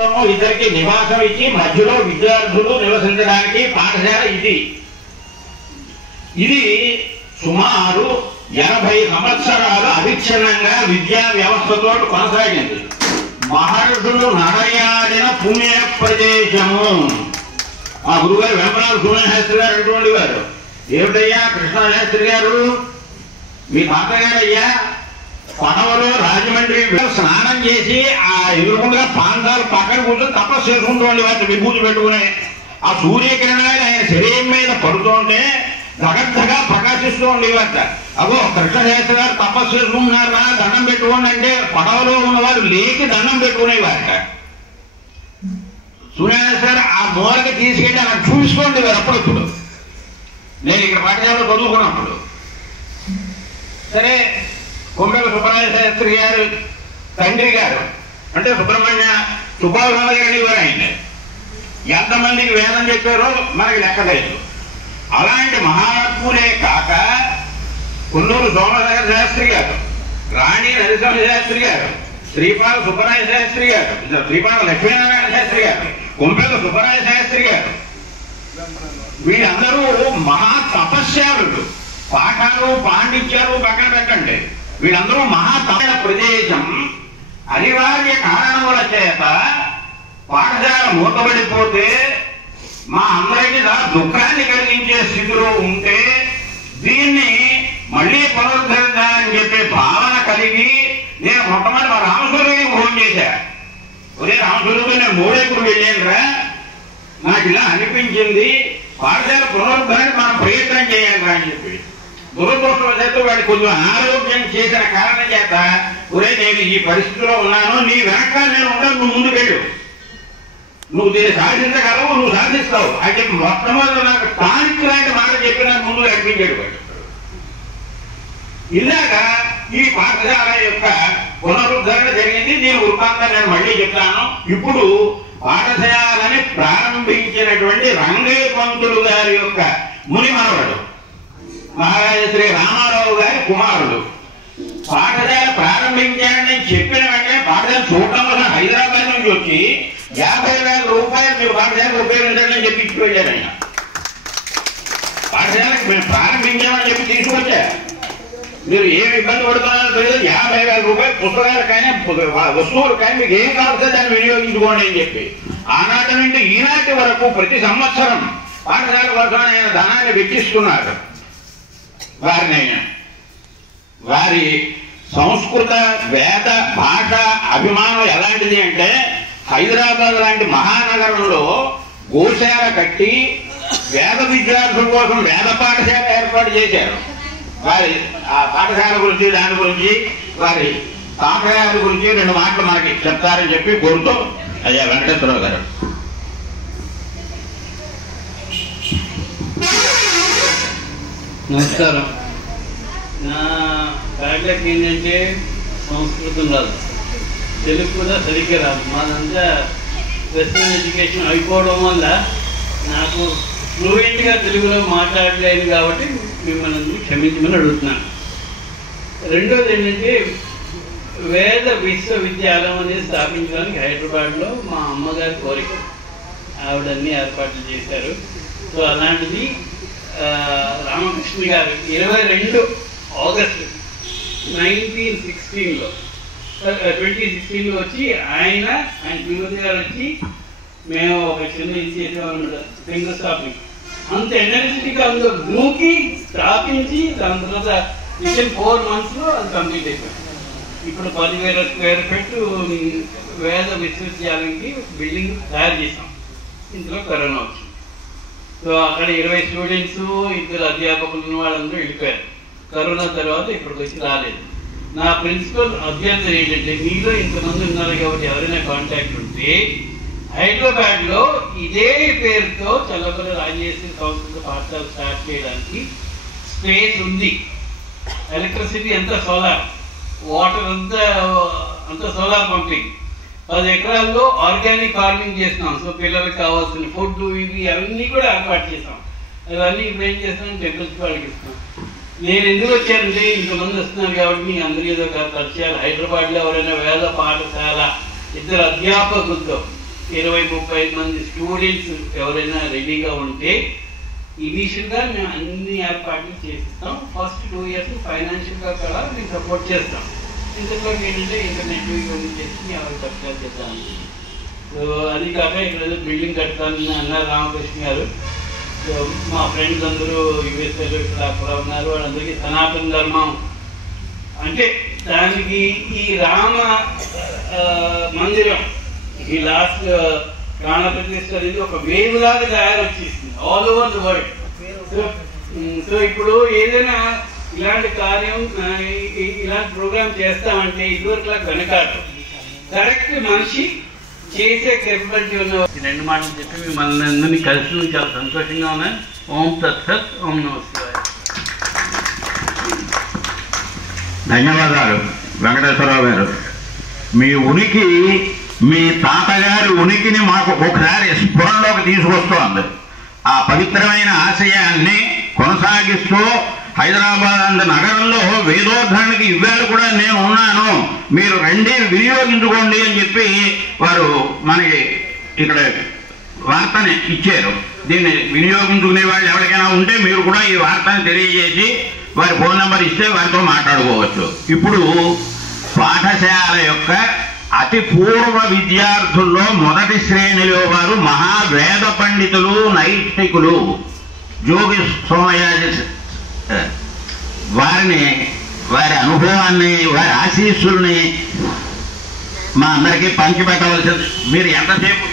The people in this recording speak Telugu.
మధ్యలోనూ ఇద్దరికి నివాసం ఇచ్చి మధ్యలో విద్యార్థులు నివసించడానికి పాఠశాల ఇది సుమారు 80 సంవత్సరాలు అవిచ్ఛిన్నంగా విద్యా వ్యవస్థతో కొనసాగింది. మహర్షులు నడయాడిన పుణ్య ప్రదేశము. మా గురుగారు వెంపనాథ సూర్యశాస్త్రి గారు అటువంటి వారు. ఏమిటయ్యా కృష్ణశాస్త్రి గారు, మీ తాతగారయ్యా పడవలో రాజమండ్రి స్నానం చేసి ఆ ఎదురుకుండా పాండాలు పక్కన కూర్చొని తపస్సు చేసుకుంటూ ఉండేవారు విభూతి పెట్టుకుని. ఆ సూర్యకిరణాలు ఆయన శరీరం మీద పడుతుంటే జగత్తగా ప్రకాశిస్తూ ఉండేవారట. అగో కృష్ణశాస్త్రి గారు తపస్సు చేసుకుంటున్నారా, దండం పెట్టుకోండి అంటే పడవలో ఉన్నవారు లేకి దండం పెట్టుకునేవారట. సూర్యశాస్త్రి గారు ఆ మూలకి తీసుకెళ్ళి అలా చూసుకోండి వారు అప్పుడప్పుడు. నేను ఇక్కడ పాఠశాలలో చదువుకున్నప్పుడు సరే కొమ్మెల సుబ్రహ్మణ్య శాస్త్రి గారు తండ్రి గారు అంటే సుబ్రహ్మణ్య సుబ్బారావు వారు ఆయన ఎంతమందికి వేదం చెప్పారో మనకి లెక్కలేదు. అలాంటి మహాత్ములే కాక కొల్లూరు సోమశేఖర శాస్త్రి గారు, రాణి నరసింహ శాస్త్రి గారు, శ్రీపాద సుబ్బరాయ శాస్త్రి గారు, శ్రీపాద లక్ష్మీనారాయణ శాస్త్రి గారు, కొమ్మెల సుబ్బరాయ శాస్త్రి గారు, వీళ్ళందరూ మహా తపస్యాలు. పాఠాలు పాండిత్యాలు పక్కన పెట్టండి, వీళ్ళందరూ మహా తపస్య ప్రదేశం. అనివార్య కారణముల చేత పాఠశాల మూతబడిపోతే మా అందరికీ చాలా దుఃఖాన్ని కలిగించే స్థితిలో ఉంటే దీన్ని మళ్ళీ పునరుద్ధరించాలని చెప్పే భావన కలిగి నేను మొట్టమొదటి మా రామస్వరూపికి ఫోన్ చేశా. ఒరే రామస్వరూపి, నేను మూడేపుడు వెళ్ళానురా, నాకు ఇలా అనిపించింది, పాఠశాల పునరుద్ధరణకి మనం ప్రయత్నం చేయాలిరా అని చెప్పి. దురదృష్టవశాత్తు వాడికి కొంచెం ఆరోగ్యం చేసిన కారణం చేత ఒరే నేను ఈ పరిస్థితిలో ఉన్నాను, నీ వెనక నేను ఉండాలి, నువ్వు ముందుకెళ్ళు, నువ్వు దీన్ని సాధించగలవు, నువ్వు సాధిస్తావు అని చెప్పి మొట్టమొదటి నాకు టానిక్ లాంటి మాట చెప్పి నాకు ముందు నడిపించాడు వాడు. ఇలాగా ఈ పాఠశాల యొక్క పునరుద్ధరణ జరిగింది. దీని వృత్తాంతం నేను మళ్ళీ చెప్తాను. ఇప్పుడు పాఠశాలని ప్రారంభించినటువంటి రంగయ్య పంతులు గారి యొక్క ముని మనవడు మహారాజ శ్రీ రామారావు గారి కుమారుడు పాఠశాల ప్రారంభించాడని చెప్పిన వెంటనే పాఠశాల చూడటం వల్ల హైదరాబాద్ నుంచి వచ్చి 50,000 రూపాయలు మీరు పాఠశాలకు ఉపయోగించండి అని చెప్పి ఇచ్చి వెళ్ళారు. ఆయన పాఠశాలకు మేము ప్రారంభించామని చెప్పి తీసుకొచ్చా. మీరు ఏమి ఇబ్బంది పడుతున్నారో తెలియదు, 50,000 రూపాయలు పుస్తకాలు కానీ వస్తువులు కానీ మీకు ఏం కావాల్సిందో దాన్ని వినియోగించుకోండి అని చెప్పి ఆనాటి నుండి ఈనాటి వరకు ప్రతి సంవత్సరం పాఠశాల కోసం ఆయన ధనాన్ని వెచ్చిస్తున్నారు. వారి సంస్కృత వేద భాష అభిమానం ఎలాంటిది అంటే హైదరాబాద్ లాంటి మహానగరంలో గోశాల కట్టి వేద విద్యార్థుల కోసం వేద పాఠశాల ఏర్పాటు చేశారు. వారి ఆ పాఠశాల గురించి దాని గురించి వారి తాతగారి గురించి 2 మాటలు మనకి చెప్తారని చెప్పి కోరుతూ అయ్యా వెంకటేశ్వరరావు గారు. నమస్కారం. నా బ్యాక్గ్రౌండ్ ఏంటంటే సంస్కృతం రాదు, తెలుగు కూడా సరిగ్గా రాదు. మాదంతా వెస్టర్న్ ఎడ్యుకేషన్ అయిపోవడం వల్ల నాకు ఫ్లూయెంట్గా తెలుగులో మాట్లాడలేదు కాబట్టి మిమ్మల్ని క్షమించమని అడుగుతున్నాను. రెండోది ఏంటంటే వేద విశ్వవిద్యాలయం అనేది స్థాపించడానికి హైదరాబాద్లో మా అమ్మగారి కోరిక, ఆవిడన్నీ ఏర్పాట్లు చేశారు. సో అలాంటిది రామకృష్ణ గారు 22 ఆగస్టు 2016లో వచ్చి ఆయన శ్రీమతి గారు వచ్చి మేము ఒక చిన్న ఇది చేసామన్నమాట, శంకుస్థాపన. అంత ఎనర్జెటిక్గా అందులో దూకి స్థాపించి దాని తర్వాత వితిన్ 4 monthsలో అది కంప్లీట్ అయిపోయింది. ఇప్పుడు 10,000 స్క్వేర్ ఫీట్ వేద విశ్వవిద్యాలయానికి బిల్డింగ్ తయారు చేసాం. ఇందులో కరోనా వచ్చింది. సో అక్కడ 20 స్టూడెంట్స్ 2 అధ్యాపకులు ఉన్న వాళ్ళందరూ వెళ్ళిపోయారు. కరోనా తర్వాత ఇప్పటికి వచ్చి రాలేదు. నా ప్రిన్సిపల్ అభ్యర్థన ఏంటంటే మీలో ఇంతమంది ఉన్నారు కాబట్టి ఎవరైనా కాంటాక్ట్ ఉంటే హైదరాబాద్లో ఇదే పేరుతో చల్లపల్లి రాజేశ్వరి సంస్కృత పాఠశాల స్టార్ట్ చేయడానికి స్పేస్ ఉంది. ఎలక్ట్రిసిటీ అంతా సోలార్, వాటర్ అంతా సోలార్ పంపింగ్. 10 ఎకరాల్లో ఆర్గానిక్ ఫార్మింగ్ చేస్తున్నాం. సో పిల్లలకు కావాల్సిన ఫుడ్ ఇవి అవన్నీ కూడా ఏర్పాటు చేస్తాం. అవన్నీ ఇప్పుడు ఏం చేస్తాం, టెంపుల్స్ వాళ్ళకి ఇస్తాం. నేను ఎందుకు వచ్చానంటే ఇంతమంది వస్తున్నారు కాబట్టి మీ అందరి ఏదో పరిచయాలు. హైదరాబాద్లో ఎవరైనా వేద పాఠశాల 2 అధ్యాపకులతో 20-30 మంది స్టూడెంట్స్ ఎవరైనా రెడీగా ఉంటే ఇనీషియల్గా మేము అన్ని ఏర్పాట్లు చేసిస్తాం. ఫస్ట్ 2 years ఫైనాన్షియల్గా కూడా మేము సపోర్ట్ చేస్తాం. ఇంతలో ఏంటంటే ఇంటర్నెట్ ఇవన్నీ చేసి ఎవరికి సబ్స్క్రైబ్ చేద్దాం. సో అది కాక ఇక్కడ బిల్డింగ్ కడతానని అన్నారు రామకృష్ణ గారు. సో మా ఫ్రెండ్స్ అందరూ యుఎస్ఏలో ఇక్కడ అక్కడ ఉన్నారు. వాళ్ళందరికీ సనాతన ధర్మం అంటే దానికి ఈ రామ మందిరం ఈ లాస్ట్ ప్రాణ ప్రతిష్ఠ అనేది ఒక వేవ్ లాగా తయారు వచ్చేసింది all over the world. So ఇప్పుడు ఏదైనా ఇలాంటి కార్యం ఇలాంటి ప్రోగ్రామ్ చేస్తామంటే ఇదివరకులా వెనకాడు కరెక్ట్ మనిషి చేసే కేపబిలిటీ ఉన్న 2 మాటలు చెప్పి మిమ్మల్ని అందరినీ కలిసి చాలా సంతోషంగా ఉన్నాయి. ఓం తత్సత్. ఓం నమః శివాయ. ధన్యవాదాలు వెంకటేశ్వరరావు గారు. మీ ఉనికి, మీ తాతగారి ఉనికిని మాకు ఒకసారి స్ఫురణలోకి తీసుకొస్తోంది. ఆ పవిత్రమైన ఆశయాన్ని కొనసాగిస్తూ హైదరాబాద్ నగరంలో వేదోద్ధరణకి ఇవాళ కూడా నేను ఉన్నాను, మీరు రండి వినియోగించుకోండి అని చెప్పి వారు మనకి ఇక్కడ వార్తని ఇచ్చారు. దీన్ని వినియోగించుకునే వాళ్ళు ఎవరికైనా ఉంటే మీరు కూడా ఈ వార్తని తెలియజేసి వారి ఫోన్ నెంబర్ ఇస్తే వారితో మాట్లాడుకోవచ్చు. ఇప్పుడు పాఠశాల యొక్క అతి పూర్వ విద్యార్థుల్లో మొదటి శ్రేణిలో వారు మహావేద పండితులు, నైష్ఠికులు జోగి సోమయాజి వారిని, వారి అనుభవాన్ని, వారి ఆశీస్సుల్ని మా అందరికీ పంచిపెట్టవలసింది. మీరు ఎంతసేపు